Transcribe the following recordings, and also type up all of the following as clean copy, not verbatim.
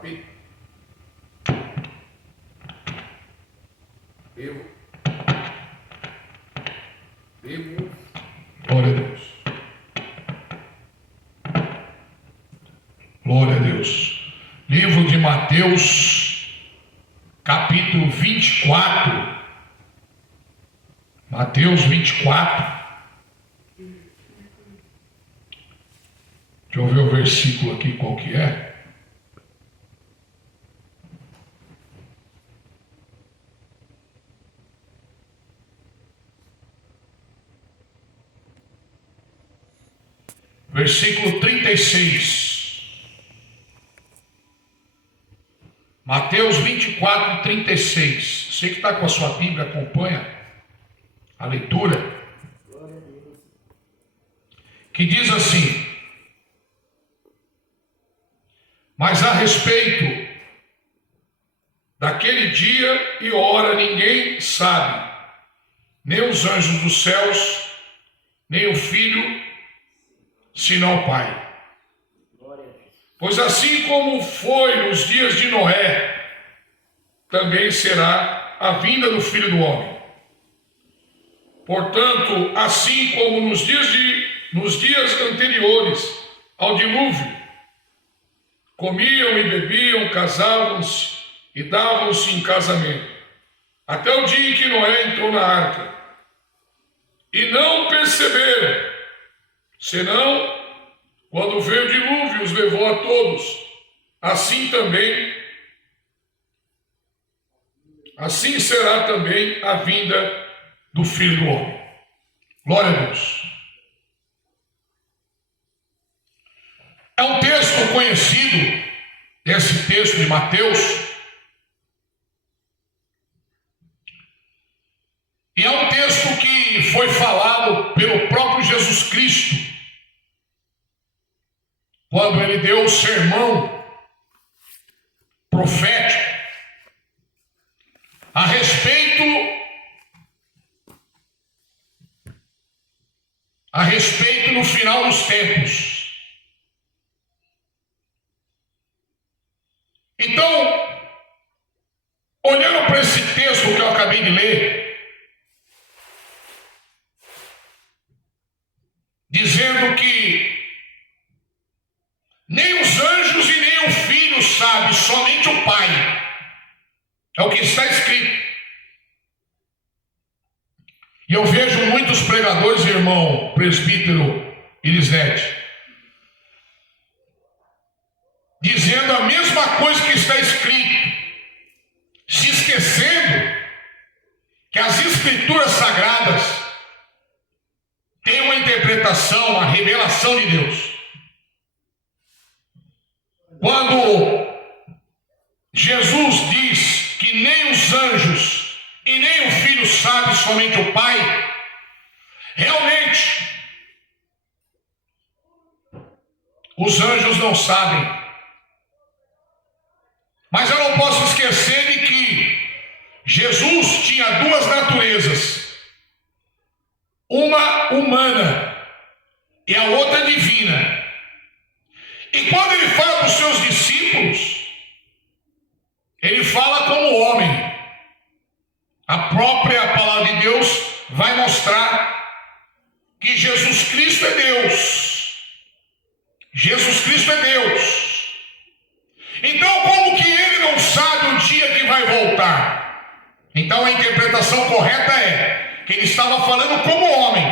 Capítulo. Glória a Deus. Glória a Deus. Livro de Mateus, capítulo 24. Mateus 24. Deixa eu ver o versículo aqui, qual que é. Versículo 36. Mateus 24, 36. Você que está com a sua Bíblia, acompanha a leitura. Que diz assim: mas a respeito daquele dia e hora ninguém sabe, nem os anjos dos céus, nem o Filho, senão o Pai. Pois assim como foi nos dias de Noé, também será a vinda do Filho do Homem. Portanto, assim como nos dias anteriores ao dilúvio, comiam e bebiam, casavam-se e davam-se em casamento, até o dia em que Noé entrou na arca. E não perceberam, senão quando veio o dilúvio os levou a todos. Assim será também a vinda do Filho do Homem. Glória a Deus. É um texto conhecido, esse texto de Mateus, e é um texto que foi falado pelo próprio Jesus Cristo, quando ele deu o sermão profético a respeito no final dos tempos. Então, olhando para esse texto que eu acabei de ler, dizendo que nem os anjos e nem o Filho sabe, somente o Pai. É o que está escrito. E eu vejo muitos pregadores, irmão presbítero Elisete, dizendo a mesma coisa que está escrito, se esquecendo que as escrituras sagradas têm uma interpretação, uma revelação de Deus. Quando Jesus diz que nem os anjos e nem o Filho sabe, somente o Pai, realmente os anjos não sabem. Mas eu não posso esquecer de que Jesus tinha duas naturezas, uma humana e a outra divina. E quando ele fala para os seus discípulos, ele fala como homem. A própria palavra de Deus vai mostrar que Jesus Cristo é Deus. Jesus Cristo é Deus. Então, como que ele não sabe o dia que vai voltar? Então, a interpretação correta é que ele estava falando como homem,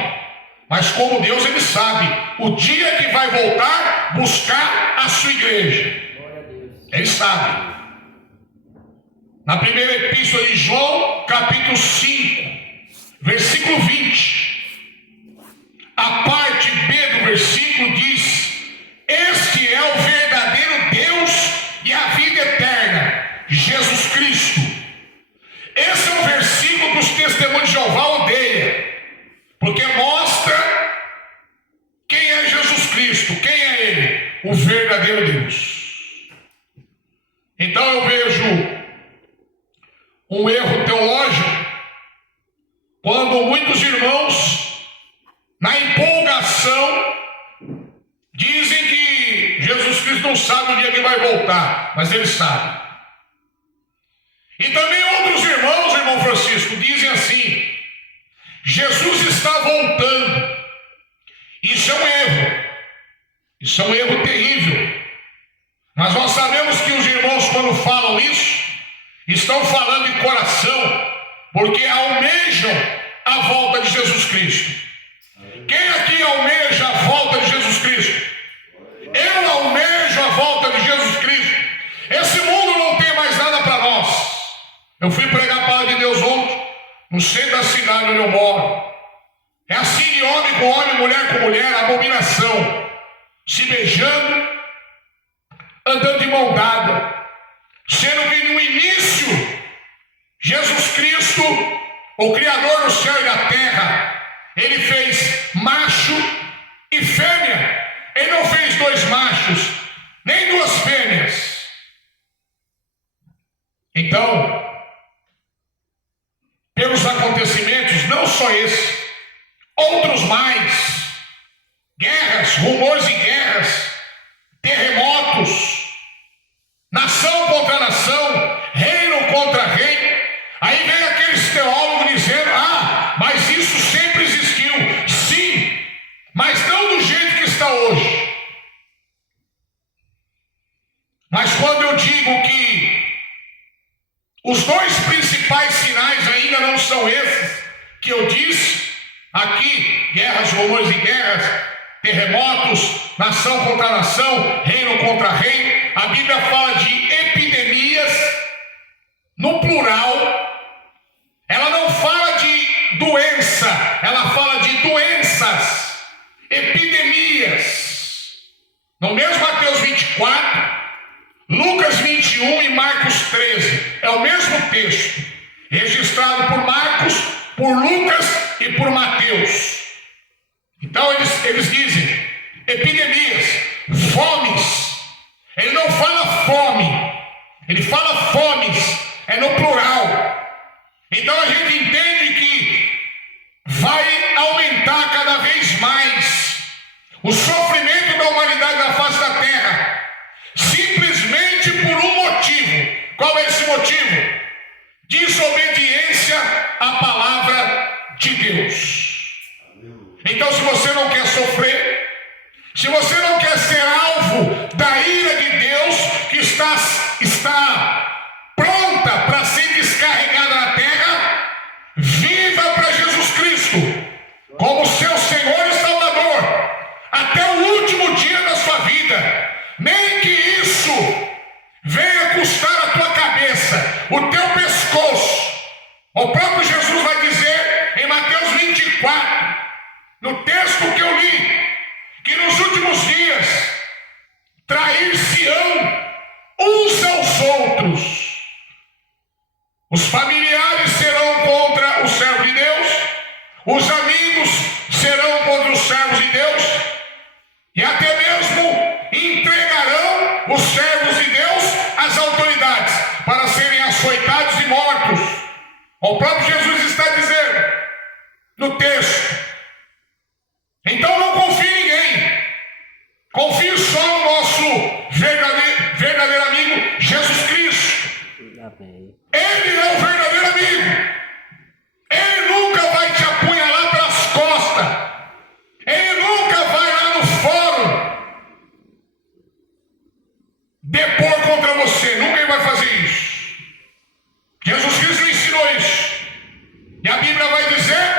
mas como Deus ele sabe o dia que vai voltar buscar a sua igreja. Ele sabe. Na primeira epístola de João, capítulo 5, versículo 20, a parte B do versículo diz: este é o verdadeiro Deus e a vida eterna, Jesus Cristo. Esse é um versículo que os testemunhos de Jeová odeiam, porque mostra quem é Jesus Cristo, quem é Ele, o verdadeiro Deus. Então eu vejo um erro teológico quando muitos irmãos, na empolgação, dizem que Jesus Cristo Cristo não sabe o dia que vai voltar, mas ele sabe. E também outros irmãos, irmão Francisco, dizem assim: Jesus está voltando. Isso é um erro. Isso é um erro terrível. Mas nós sabemos que os irmãos, quando falam isso, estão falando em coração, porque almejam a volta de Jesus Cristo. Quem aqui almeja a volta de Jesus Cristo? Eu almejo a volta de Jesus Cristo. Esse mundo não tem mais nada para nós. Eu fui pregar a palavra de Deus ontem, no centro da cidade onde eu moro. É assim de homem com homem, mulher com mulher, abominação. Se beijando, andando de mão dada. Sendo que no início, Jesus Cristo, o Criador do céu e da terra, ele fez macho e fêmea. Ele não fez dois machos, nem duas fêmeas. Então, pelos acontecimentos, não só esse, outros mais, guerras, rumores de guerras, terremotos, nação contra nação, reino contra reino. Aí vem aqueles teólogos dizendo: mas isso sempre existiu. Sim, mas não do jeito que está hoje. Mas quando eu digo que os dois principais sinais ainda não são esses que eu disse aqui, guerras, rumores de guerras, terremotos, nação contra nação, reino contra reino, a Bíblia fala de epidemias no plural. Ela não fala de doença, ela fala de doenças, epidemias. No mesmo Mateus 24, Lucas 21 e Marcos 13, é o mesmo texto, registrado por Marcos, por Lucas e por Mateus. Então eles dizem epidemias, fomes. Ele não fala fome, ele fala fomes, é no plural. Então a gente entende que vai aumentar cada vez mais o sofrimento da humanidade na face da terra, simplesmente por um motivo. Qual é esse motivo? Desobediência à palavra de Deus. Então, se você não quer sofrer, se você não quer ser alvo da ira de Deus que está pronta para ser descarregada na terra, viva para Jesus Cristo como seu Senhor e Salvador até o último dia da sua vida. Nem que isso venha custar a tua cabeça, o teu pescoço. O próprio Jesus vai dizer em Mateus 24, no texto que eu li, que nos últimos dias trair-se-ão uns aos outros. Os familiares serão contra o servo de Deus, os amigos serão contra os servos de Deus, e até mesmo entregarão os servos de Deus às autoridades para serem açoitados e mortos. O próprio Jesus está dizendo no texto. Então não confie em ninguém, confie só no nosso verdadeiro amigo Jesus Cristo. Ele é o verdadeiro amigo. Ele nunca vai te apunhalar pelas costas. Ele nunca vai lá no fórum depor contra você. Nunca ele vai fazer isso. Jesus Cristo ensinou isso. E a Bíblia vai dizer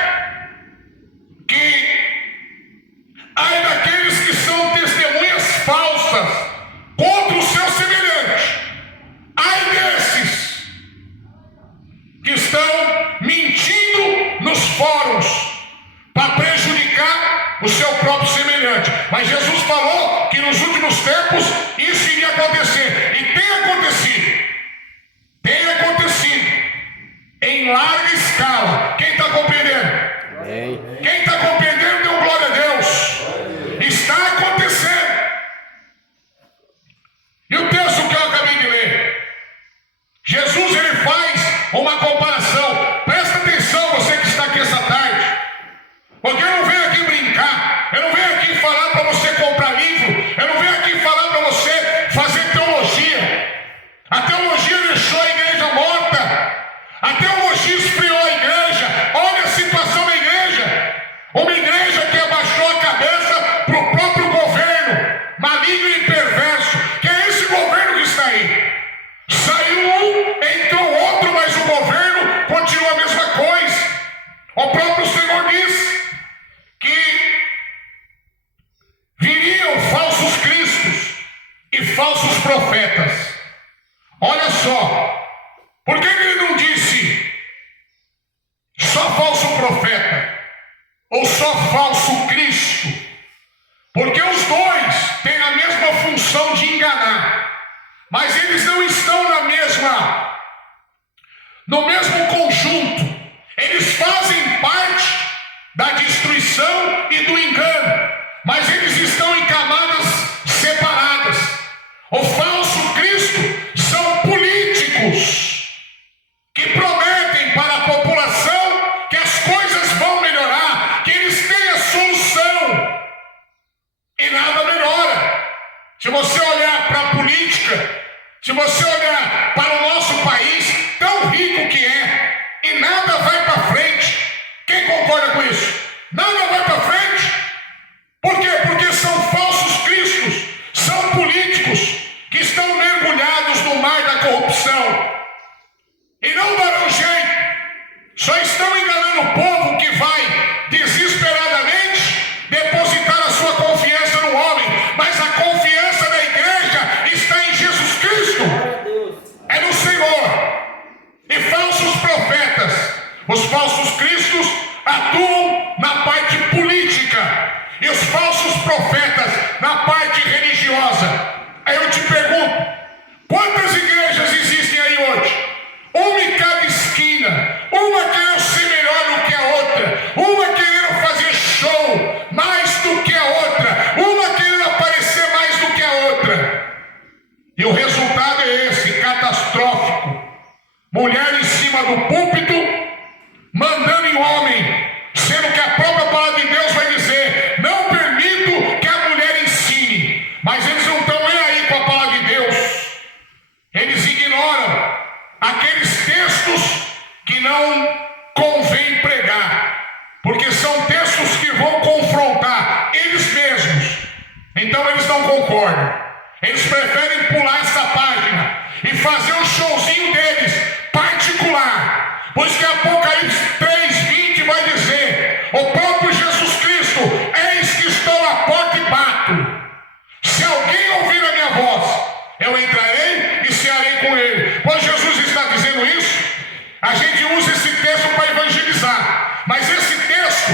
que ai daqueles que são testemunhas falsas contra o seu semelhante. Ai desses que estão mentindo nos fóruns para prejudicar o seu próprio semelhante. Mas Jesus falou que nos últimos tempos isso iria acontecer. E tem acontecido. Tem acontecido. Em larga escala. Quem está compreendendo? Quem está compreendendo, dê glória a Deus. Está acontecendo. E o texto que eu acabei de ler, Jesus ele faz uma comparação. Presta atenção, você que está aqui essa tarde, porque eu não venho aqui brincar, eu não venho aqui falar para você comprar livro, eu não venho aqui falar para você falsos profetas. Olha só, por que ele não disse só falso profeta ou só falso Cristo? Porque os dois têm a mesma função de enganar, mas eles não estão no mesmo conjunto. Eles fazem parte da destruição e do engano, mas eles estão em camadas separadas. O falso Cristo são políticos que prometem para a população que as coisas vão melhorar, que eles têm a solução, e nada melhora. Se você olhar para a política, se você olhar para o nosso país, tão rico que é, e nada vai para frente. Quem concorda com isso? Nada vai para frente. Por quê? Porque são falsos cristos, são políticos que estão mergulhados no mar da corrupção e não darão jeito. Só estão enganando o povo que vai desesperadamente depositar a sua confiança no homem, mas a confiança da igreja está em Jesus Cristo, é no Senhor. E falsos profetas, os falsos cristos atuam na parte política e os falsos profetas na parte religiosa. Aí eu te pergunto, quantas igrejas existem aí hoje? Uma em cada esquina, uma querendo ser melhor do que a outra, uma querendo fazer show mais do que a outra, uma querendo aparecer mais do que a outra. E o resultado é esse, catastrófico. Mulher em cima do púlpito, mandando em homem, sendo que a própria palavra de Deus vai dizer: não permito que a mulher ensine. Mas eles não estão nem aí com a palavra de Deus. Eles ignoram aqueles textos que não convém pregar, porque são textos que vão confrontar eles mesmos. Então eles não concordam. Eles preferem pular essa página e fazer o showzinho deles particular. Por isso que Apocalipse 3:20 vai dizer: o próprio Jesus Cristo, eis que estou à porta e bato. Se alguém ouvir a minha voz, eu entrarei e cearei com ele. Quando Jesus está dizendo isso, a gente usa esse texto para evangelizar, mas esse texto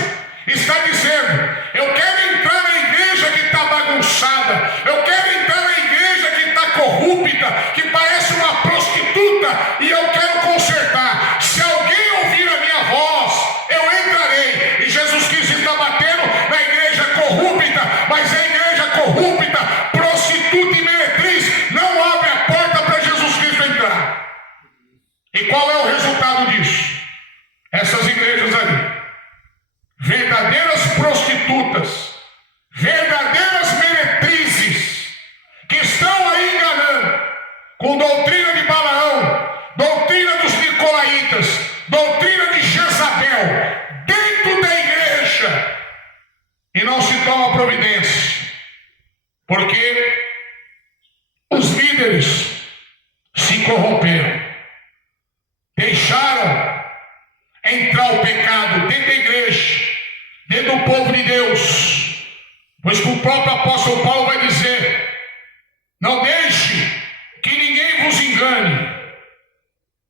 está dizendo: eu quero entrar na igreja que está bagunçada, eu quero entrar na igreja que está corrupta, que parece uma prostituta, e eu quero consertar. Se alguém ouvir a minha voz, eu entrarei. E Jesus Cristo está batendo na igreja corrupta, mas a igreja corrupta, prostituta e meretriz não abre a porta para Jesus Cristo entrar. E qual é o resultado disso? Essas igrejas ali, verdadeiras prostitutas, verdadeiras meretrizes, que estão aí enganando com doutrina de Balaão, doutrina dos nicolaítas, doutrina de Jezabel, dentro da igreja, e não se toma providência, porque os líderes se corromperam, deixaram entrar o pecado dentro da igreja, dentro do povo de Deus. Pois que o próprio apóstolo Paulo vai dizer: não deixe que ninguém vos engane,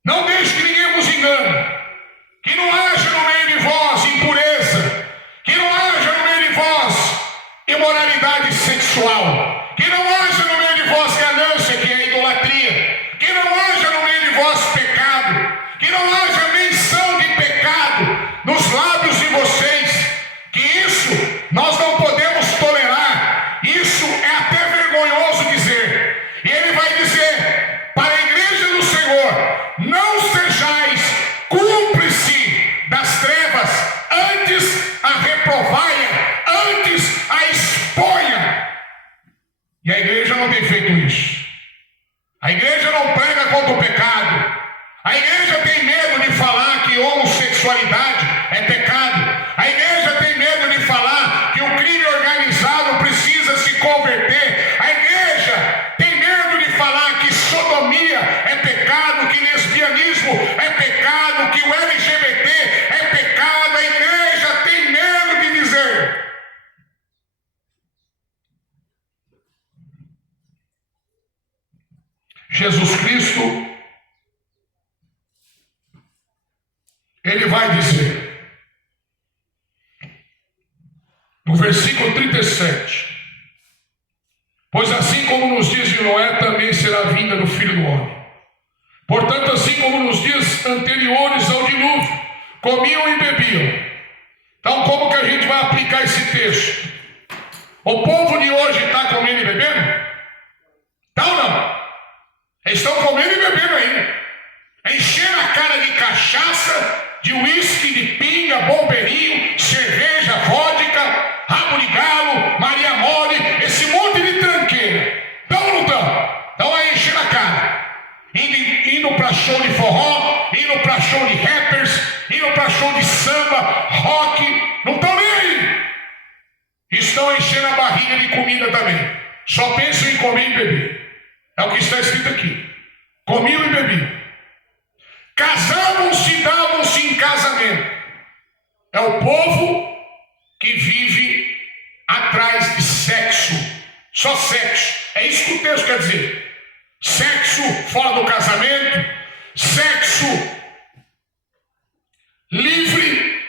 não deixe que ninguém vos engane, que não haja no meio de vós impureza, que não haja no meio de vós imoralidade sexual, que não haja no meio de vós ganância, que é idolatria, que não haja no meio de vós pecado, que não haja menção de pecado nos lábios de vocês, que isso nós não podemos tolerar. Isso é até vergonhoso dizer. E ele vai dizer para a igreja do Senhor: não sejais cúmplice das trevas, antes a reprovai-a, antes a exponha. E a igreja não tem feito isso. A igreja não prega contra o pecado. A igreja tem medo de falar que homossexualidade é pecado. A igreja tem medo de falar que o crime organizado precisa se converter. A igreja tem medo de falar que sodomia é pecado, que lesbianismo é pecado, que o LGBT é pecado. A igreja tem medo de dizer. Jesus Cristo, ele vai dizer, no versículo 37, pois assim como nos dias de Noé, também será a vinda do Filho do Homem. Portanto, assim como nos dias anteriores ao dilúvio, comiam e bebiam. Então, como que a gente vai aplicar esse texto? O povo de hoje está comendo e bebendo? Tá ou não? Eles estão comendo e bebendo ainda. Enchendo a cara de cachaça, de uísque, de pinga, bombeirinho, cerveja, vodka, rabo de galo, Maria Mole, esse monte de tranqueira. Estão ou não estão? Estão aí enchendo a cara. Indo para show de forró, indo para show de rappers, indo para show de samba, rock. Não estão nem aí. Estão enchendo a barriga de comida também. Só pensam em comer e beber. É o que está escrito aqui. Comiam e bebiam. Casavam-se e davam-se em casamento. É o povo que vive atrás de sexo. Só sexo. É isso que o texto quer dizer. Sexo fora do casamento. Sexo livre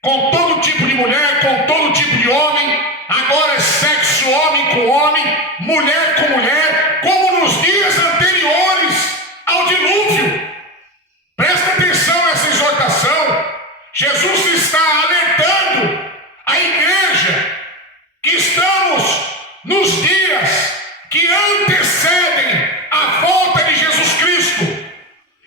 com todo tipo de mulher, com todo tipo de homem. Agora é sexo homem com homem, mulher com mulher, como nos dias anteriores ao dilúvio. Presta atenção nessa exortação. Jesus está alertando a igreja que estamos nos dias que antecedem a volta de Jesus Cristo.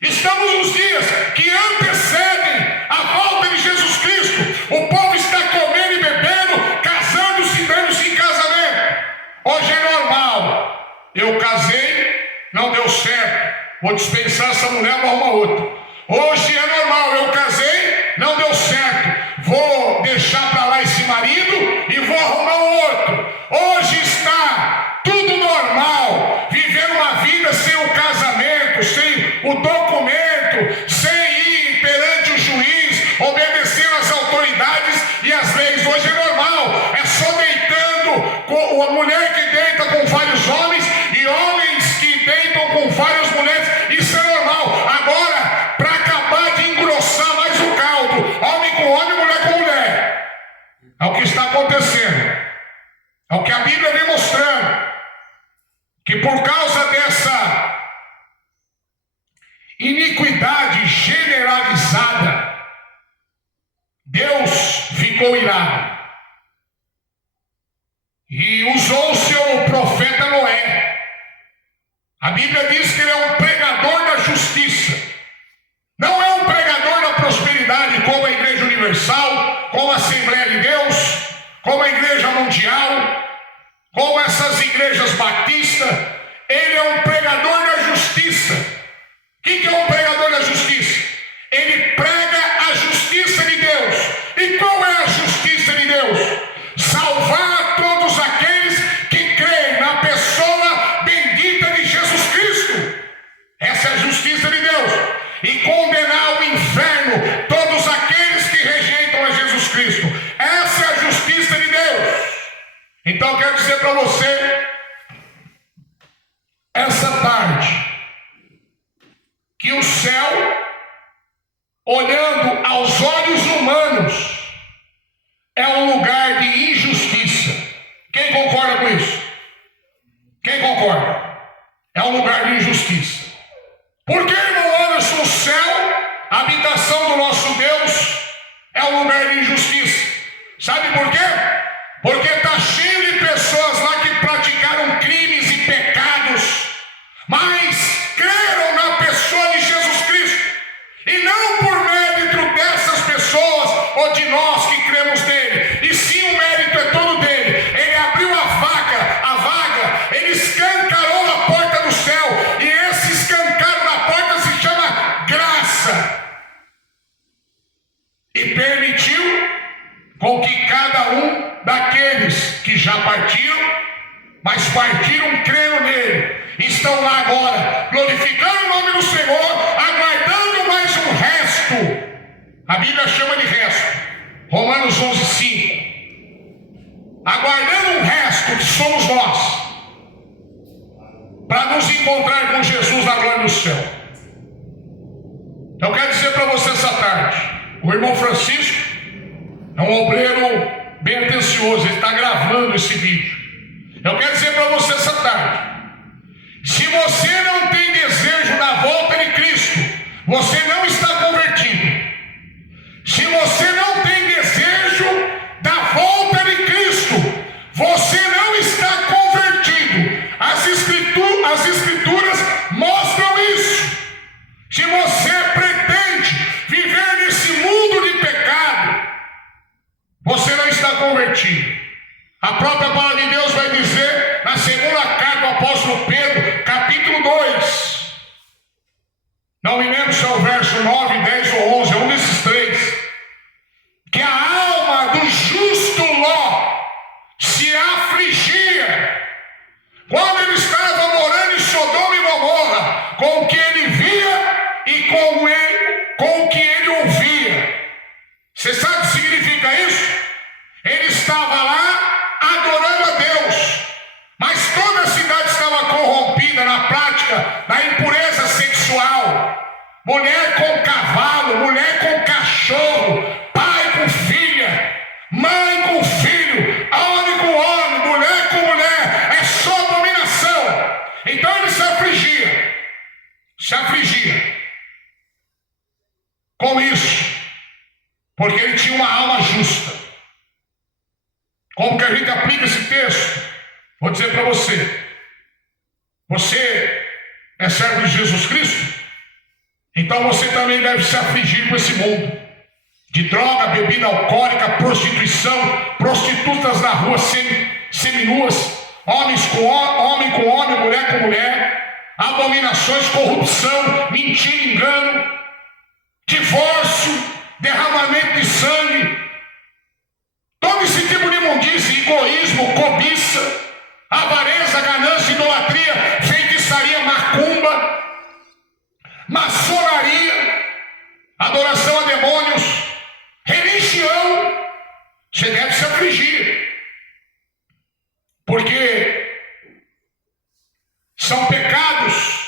Estamos nos dias que antecedem a volta de Jesus Cristo. O povo está comendo e bebendo, casando-se e dando-se em casamento. Hoje é normal. Eu casei, não deu certo. Vou dispensar essa mulher, vou arrumar outra. Hoje é normal. Eu casei, não deu certo. Vou deixar para lá esse marido e vou arrumar outro. Hoje está tudo normal. Viver uma vida sem o casamento, sem o documento, sem ir perante o juiz, obedecendo às autoridades e às leis. Hoje é normal. É só deitando com a mulher que deita com vários homens e homens que deitam com várias mulheres. Isso é normal. Agora, para acabar de engrossar mais o caldo, homem com homem, mulher com mulher. É o que está acontecendo. É o que a Bíblia vem mostrando. Que por causa dessa iniquidade generalizada, Deus ficou irado e usou o seu profeta Noé. A Bíblia diz que ele é um pregador da justiça. Não é um pregador da prosperidade como a Igreja Universal, como a Assembleia de Deus, como a Igreja Mundial, como essas igrejas batistas. Ele é um pregador da justiça. O que é um pregador da justiça? Ele prega a justiça de Deus. E qual é a justiça de Deus? Salvar todos aqueles que creem na pessoa bendita de Jesus Cristo. Essa é a justiça de Deus. E condenar ao inferno todos aqueles que rejeitam a Jesus Cristo. Essa é a justiça de Deus. Então eu quero dizer para você, essa tarde, que o céu, olhando aos olhos humanos, é um lugar de injustiça. Quem concorda com isso? Quem concorda? É um lugar de injustiça. Por que, irmão Anderson, o céu, a habitação do nosso Deus, é um lugar de injustiça? Sabe por quê? Porque está cheio de pessoas lá que praticaram crimes e pecados, mas creram na pessoa de Jesus Cristo. E não por mérito dessas pessoas ou de nós que cremos nele. E sim, o mérito é todo dele. Ele abriu a vaga, ele escancarou a porta do céu. E esse escancaro da porta se chama graça. E permitiu com que cada um daqueles que já partiram, mas partiram crendo nele, estão lá agora, glorificando o nome do Senhor, aguardando mais um resto. A Bíblia chama de resto. Romanos 11:5. Aguardando um resto que somos nós. para nos encontrar com Jesus na glória do céu. Eu quero dizer para você essa tarde, o irmão Francisco é um obreiro bem atencioso, ele está gravando esse vídeo. Eu quero dizer para você essa tarde, se você não tem desejo da volta de Cristo, você não está convertido. Se você não tem desejo da volta de Cristo, você não está convertido. As escrituras mostram isso. Se você pretende viver nesse mundo de pecado, você não está convertido. A própria palavra de Deus vai dizer na segunda carta do apóstolo Pedro, capítulo 2. Não me lembro se é o verso 9, 10 ou 11, é um desses três. Que a alma do justo Ló se afligia quando ele estava morando em Sodoma e Gomorra, com o que ele via e com o que ele ouvia. Você sabe o que significa isso? Ele estava lá adorando a Deus, mas toda a cidade estava corrompida na prática da impureza sexual. Mulher com cavalo, mulher com cachorro, pai com filha, mãe com filho, homem com homem, mulher com mulher, é só abominação. Então ele se afligia com isso, porque ele tinha uma alma justa. Como que a gente aplica esse texto? Vou dizer para você. Você é servo de Jesus Cristo? Então você também deve se afligir com esse mundo de droga, bebida alcoólica, prostituição, prostitutas na rua seminuas, homem com homem, mulher com mulher, abominações, corrupção, mentira, engano, divórcio, derramamento de sangue, todo esse tipo de imundície, egoísmo, cobiça, avareza, ganância, idolatria, feitiçaria, macumba, maçonaria, adoração a demônios, religião. Você deve se afligir, porque são pecados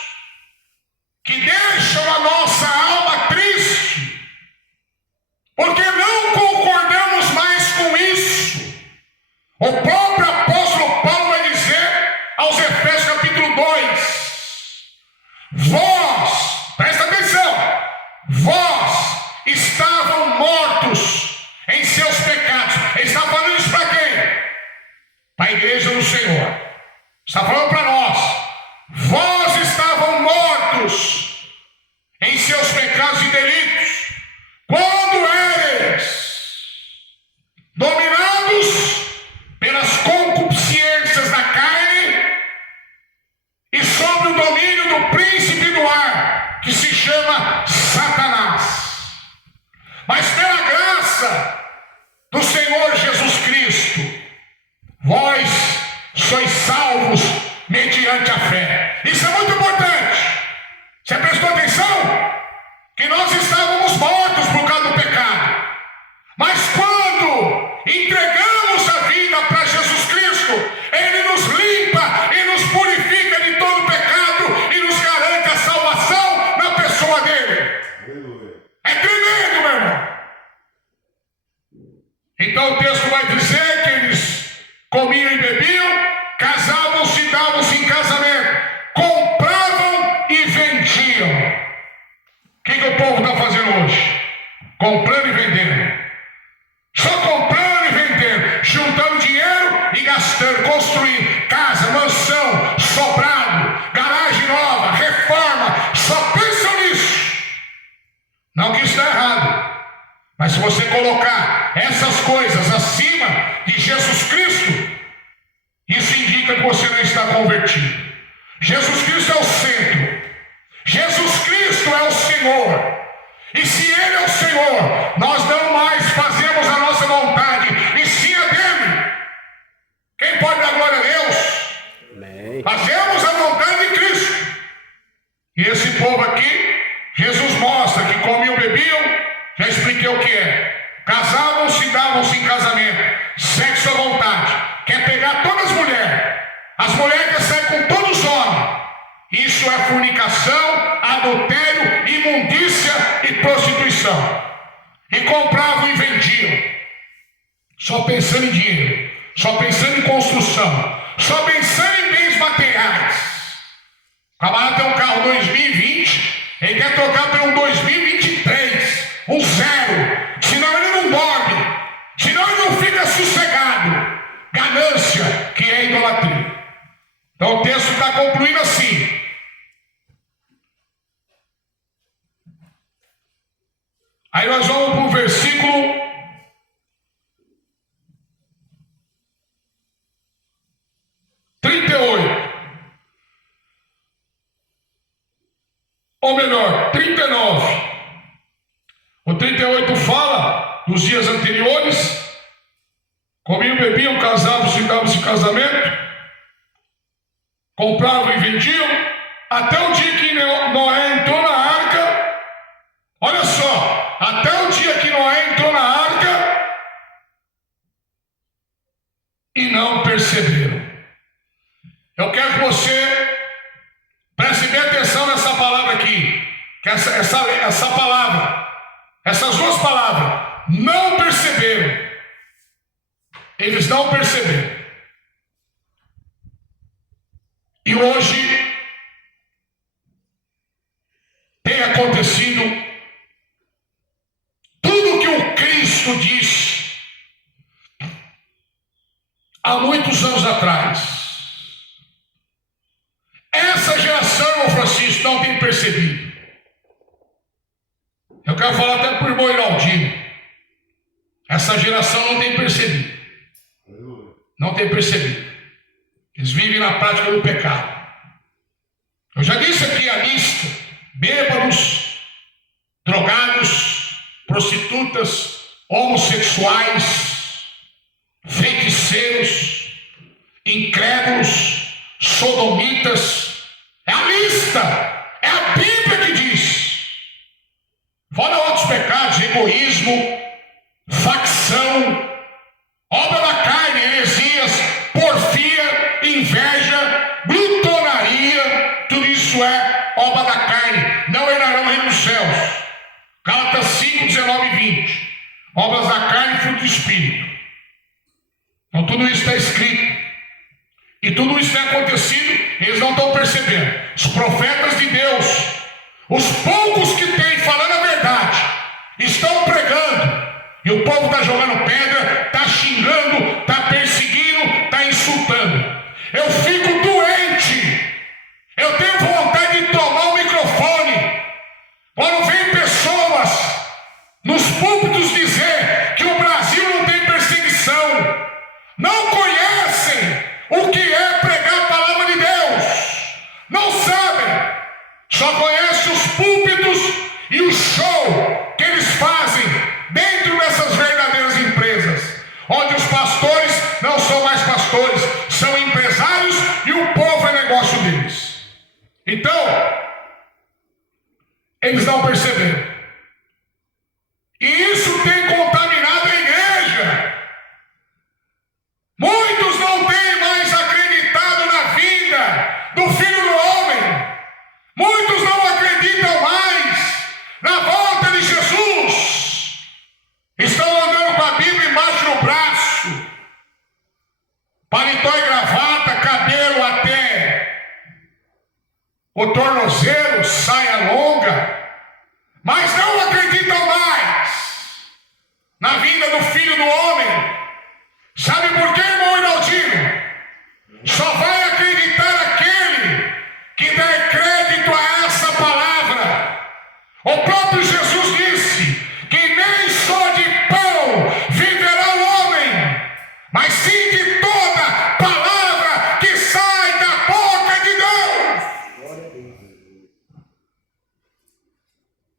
que deixam a nossa alma triste, porque não concordamos mais com isso. O próprio apóstolo Paulo vai dizer aos Efésios capítulo 2: vós, presta atenção, vós estavam mortos em seus pecados. Ele está falando isso para quem? Para a igreja do Senhor. Está falando para nós. Vós estavam mortos em seus pecados e delitos, quando eres dominados pelas concupiscências da carne e sob o domínio do príncipe do ar, que se chama Satanás. Mas pela graça do Senhor Jesus Cristo, vós sois salvos mediante a fé. Isso é muito importante. Você prestou atenção? Que nós estávamos mortos por causa do pecado, mas quando entregamos a vida para Jesus Cristo, Ele nos limpa e nos purifica de todo pecado e nos garante a salvação na pessoa dele. É tremendo, meu irmão. Então o texto vai dizer que eles comiam e bebiam, casavam-se e davam-se em casamento, compravam e vendiam. O que o povo está fazendo hoje? Comprando e vendendo. Só comprando e vendendo, juntando dinheiro e gastando, construindo casa, mansão, sobrado, garagem nova, reforma. Só pensam nisso. Não que isso está errado, mas se você colocar essas coisas acima de Jesus Cristo, isso indica que você não está convertido. Jesus Cristo é o centro. Jesus Cristo é o Senhor. E se Ele é o Senhor, nós não mais fazemos a nossa vontade, e sim a dele. Quem pode dar glória a Deus? Amém. Fazemos a vontade de Cristo. E esse povo aqui, Jesus mostra que comiam, bebiam, já expliquei o que é. Casavam-se, davam-se em casamento, sexo à vontade. Quer pegar todas as mulheres quer sair com todos os homens. e compravam e vendiam, só pensando em dinheiro, só pensando em construção, só pensando em bens materiais. O camarada tem um carro 2020, ele quer trocar por um 2023, um zero, senão ele não dorme, senão ele não fica sossegado. Ganância, que é idolatria. Então o texto está concluindo assim. Aí nós vamos para o versículo 38. Ou melhor, 39. O 38 fala dos dias anteriores. Comiam, bebiam, casavam-se, davam-se casamento, compravam e vendiam, até o dia que Noé entrou na arca. Olha só, até o dia que Noé entrou na arca e não perceberam. Eu quero que você preste bem atenção nessa palavra aqui, que essa palavra, essas duas palavras, não perceberam. Eles não perceberam. E hoje tem acontecido tudo o que o Cristo disse há muitos anos atrás. Essa geração, irmão Francisco, não tem percebido. Eu quero falar até para o irmão Iraldino. Essa geração não tem percebido. Não tem percebido. Eles vivem na prática do pecado. Eu já disse aqui a lista: bêbados, drogados, prostitutas, homossexuais, feiticeiros, incrédulos, sodomitas. É a lista, é a Bíblia que diz. Fora outros pecados: egoísmo, facção, obra da carne, heresias, porfia, inveja, glutonaria. Tudo isso é obra da carne. Não herdarão o reino dos céus. Gálatas 5, 19 e 20. Obras da carne e fruto do Espírito. Então tudo isso está escrito. E tudo isso tem acontecido, eles não estão percebendo. Os profetas de Deus, os poucos que têm falando a verdade, estão pregando. E o povo está jogando pedra, está xingando, está perseguindo, está insultando. Eu fico doente. Eu tenho vontade de tomar o microfone quando vem pessoas nos púlpitos dizer que o Brasil não tem perseguição. Não conhecem o que é pregar a palavra de Deus. Não sabem. Só conhecem os púlpitos e o show que eles fazem dentro dessas verdadeiras empresas, onde os pastores não são mais pastores, são empresários e o povo é negócio deles. Então, eles não perceberam. E isso tem contaminado a igreja. Muitos não têm mais acreditado na vinda do Filho do Homem. Muitos não acreditam mais na volta de Jesus. Estão andando com a Bíblia embaixo do braço, paletó e gravata, cabelo até o tornozelo, saia longa, mas não acreditam mais na vinda do Filho do Homem. Sabe por quê, irmão Iraldino? Só vai acreditar aquele que der crédito a essa palavra. O próprio Jesus disse que nem só de pão viverá o homem, mas sim de toda palavra que sai da boca de Deus.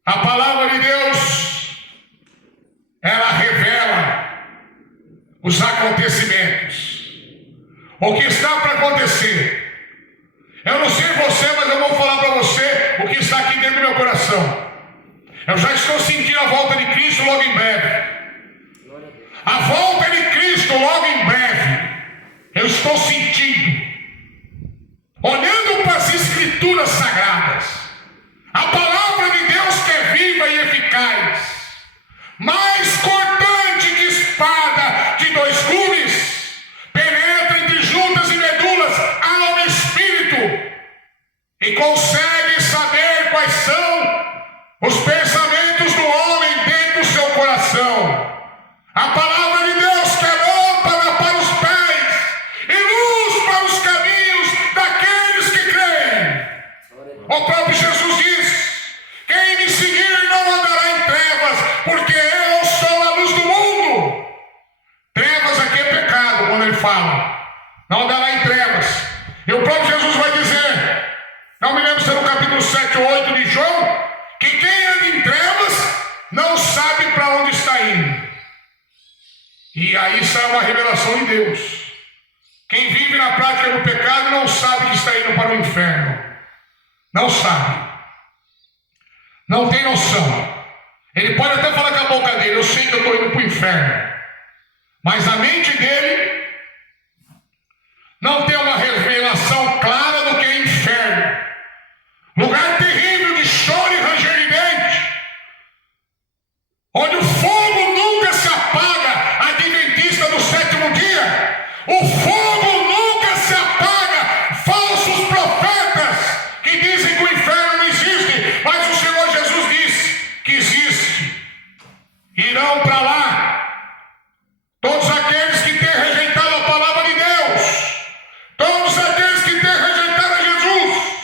A palavra de Deus, ela revela os acontecimentos, o que está para acontecer. Eu não sei você, mas eu vou falar para você o que está aqui dentro do meu coração. Eu já estou sentindo a volta de Cristo logo em breve. A volta de Cristo logo em breve. Eu estou sentindo. Olhando para as Escrituras Sagradas, a palavra de Deus que é viva e eficaz, mas verso 8 de João, que quem anda em trevas não sabe para onde está indo. E aí sai uma revelação de Deus. Quem vive na prática do pecado não sabe que está indo para o inferno. Não sabe. Não tem noção. Ele pode até falar com a boca dele: eu sei que eu estou indo para o inferno. Mas a mente dele não tem uma revelação clara do que é inferno. Lugar terrível de choro e ranger de dente, onde o fogo nunca se apaga. Adventista do sétimo dia, o fogo nunca se apaga. Falsos profetas que dizem que o inferno não existe, mas o Senhor Jesus disse que existe. Irão para lá todos aqueles que têm rejeitado a palavra de Deus, todos aqueles que têm rejeitado a Jesus.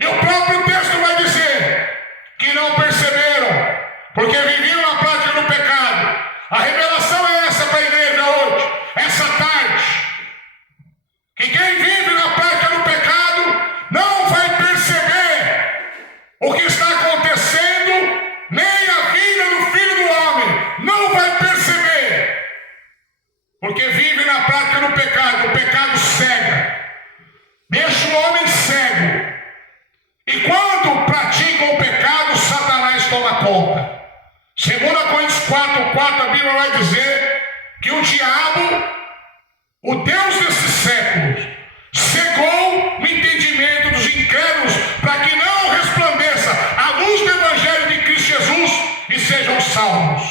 E o próprio texto vai dizer que não perceberam, porque viviam na prática do pecado. A revelação é essa para a igreja hoje, essa tarde, que quem vive na prática do pecado não vai perceber o que está acontecendo, nem a vida do Filho do Homem, não vai perceber, porque vive na prática do pecado. O pecado cega, deixa o homem cego, e quando praticam o pecado, Satanás toma conta. 2 Coríntios 4:4, a Bíblia vai dizer que o diabo, o Deus desses séculos, cegou o entendimento dos incrédulos para que não resplandeça a luz do Evangelho de Cristo Jesus e sejam salvos.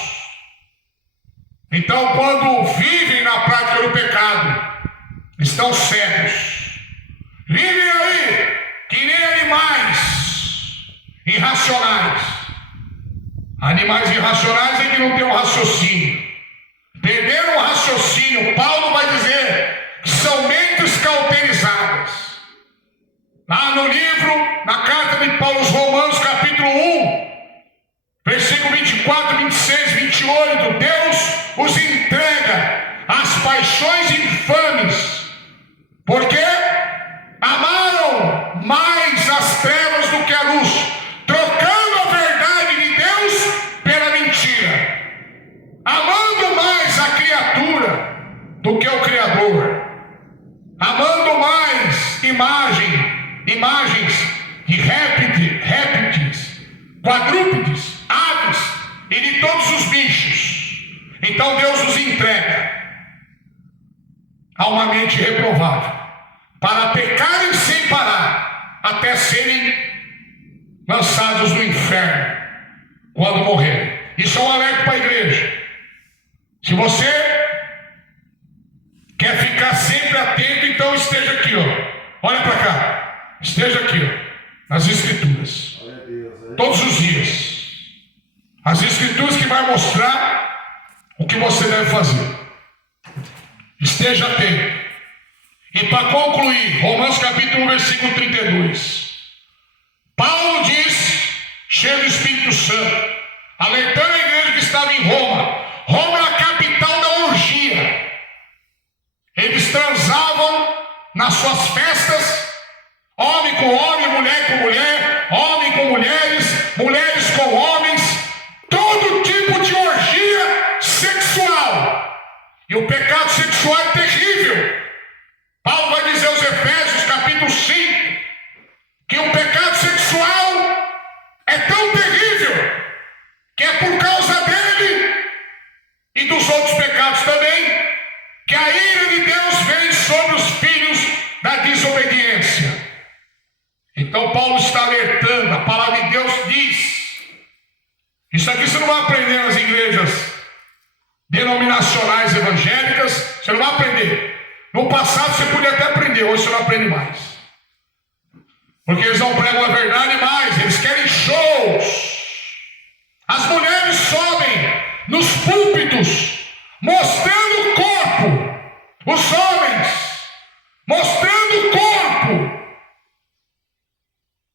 Então, quando vivem na prática do pecado, estão cegos. Vivem aí que nem animais irracionais. Animais irracionais é que não tem um raciocínio. Perderam o raciocínio. Paulo vai dizer que são mentes cauterizadas. Lá no livro, na carta de Paulo aos Romanos, capítulo 1, versículo 24, 26, 28, Deus os entrega às paixões infames, porque amaram mais as trevas do que a luz, trocando a verdade de Deus pela mentira, amando mais a criatura do que o Criador, amando mais imagens de répteis, quadrúpedes, aves e de todos os bichos. Então Deus os entrega a uma mente reprovável, para pecarem sem parar, até serem lançados no inferno quando morrerem. Isso é um alerta para a igreja. Se você quer ficar sempre atento, então esteja aqui, ó. Olha para cá. Esteja aqui, ó, nas Escrituras. Todos os dias. As Escrituras que vai mostrar o que você deve fazer. Esteja atento. E para concluir, Romanos capítulo 1, versículo 32. Paulo diz, cheio do Espírito Santo, alertando a igreja que estava em Roma. Roma é a capital da orgia. Eles transavam nas suas festas, homem com homem, mulher com mulher, homem com mulheres, mulheres com homens, todo tipo de orgia sexual. E o pecado sexual é terrível. Paulo vai dizer aos Efésios, capítulo 5, que o pecado sexual é tão terrível que é por causa dele e dos outros pecados também que a ira de Deus vem sobre os filhos da desobediência. Então Paulo está alertando, a palavra de Deus diz. Isso aqui você não vai aprender nas igrejas denominacionais evangélicas, você não vai aprender. No passado você podia até aprender, hoje você não aprende mais. Porque eles não pregam a verdade mais, eles querem shows. As mulheres sobem nos púlpitos mostrando o corpo, os homens mostrando o corpo,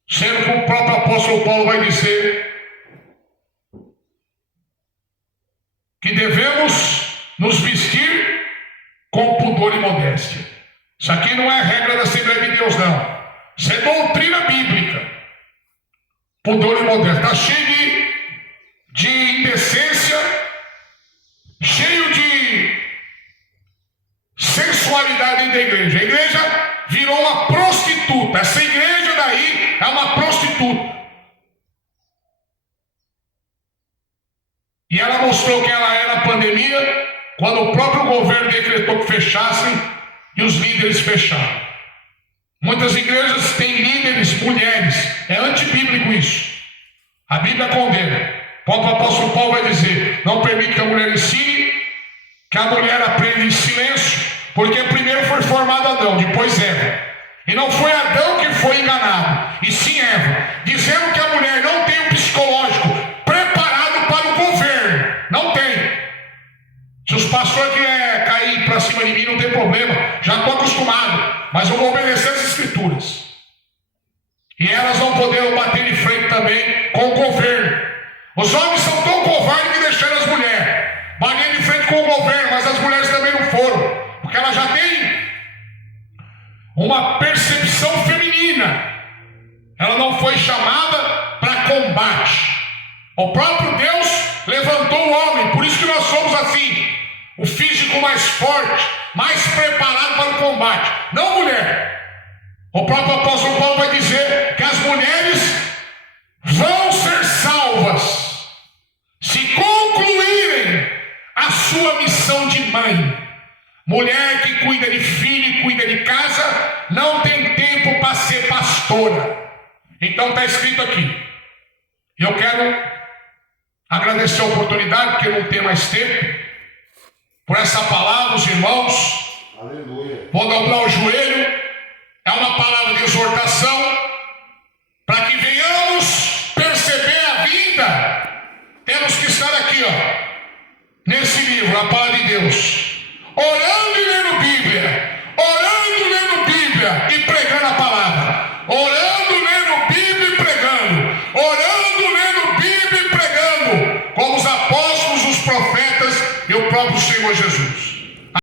sendo que o próprio apóstolo Paulo vai dizer que devemos nos vestir com pudor e modéstia. Isso aqui não é regra da Assembleia de Deus, não. Isso é doutrina bíblica. pudor e modéstia. Está cheio de indecência, cheio de sensualidade dentro da igreja. A igreja virou uma prostituta. Essa igreja daí é uma prostituta. E ela mostrou quem ela é na pandemia, quando o próprio governo decretou que fechassem e os líderes fecharam. Muitas igrejas têm líderes, mulheres. É antibíblico isso. A Bíblia condena. O apóstolo Paulo vai dizer: não permite que a mulher ensine, que a mulher aprenda em silêncio, porque primeiro foi formado Adão, depois Eva. E não foi Adão que foi enganado, e sim Eva, dizendo que a mulher não tem um psicológico preparado para o governo. Não tem. Se os pastores quiserem cair para cima de mim, não tem problema, já estou acostumado, mas eu vou obedecer as escrituras. E elas não poderão bater de frente também com o governo. Os homens são tão covardes que deixaram as mulheres bater de frente com o governo, mas as mulheres também não foram, porque elas já têm uma percepção feminina. Ela não foi chamada para combate. O próprio Deus levantou o homem, por isso que nós somos assim, o físico mais forte, mais preparado para o combate, não mulher. O próprio apóstolo Paulo vai dizer que as mulheres vão ser salvas se concluírem a sua missão de mãe. Mulher que cuida de filho e cuida de casa não tem tempo para ser pastora. Então está escrito aqui. Eu quero agradecer a oportunidade, porque eu não tenho mais tempo, por essa palavra, os irmãos. Aleluia. Vou dobrar o joelho. É uma palavra de exortação, para que venhamos perceber a vida. Temos que estar aqui, nesse livro, a palavra de Deus, orando e lendo Bíblia, orando e lendo Bíblia e pregando a palavra, orando, lendo Bíblia e pregando, orando, lendo Bíblia e pregando, como os apóstolos, os profetas e o próprio Senhor Jesus.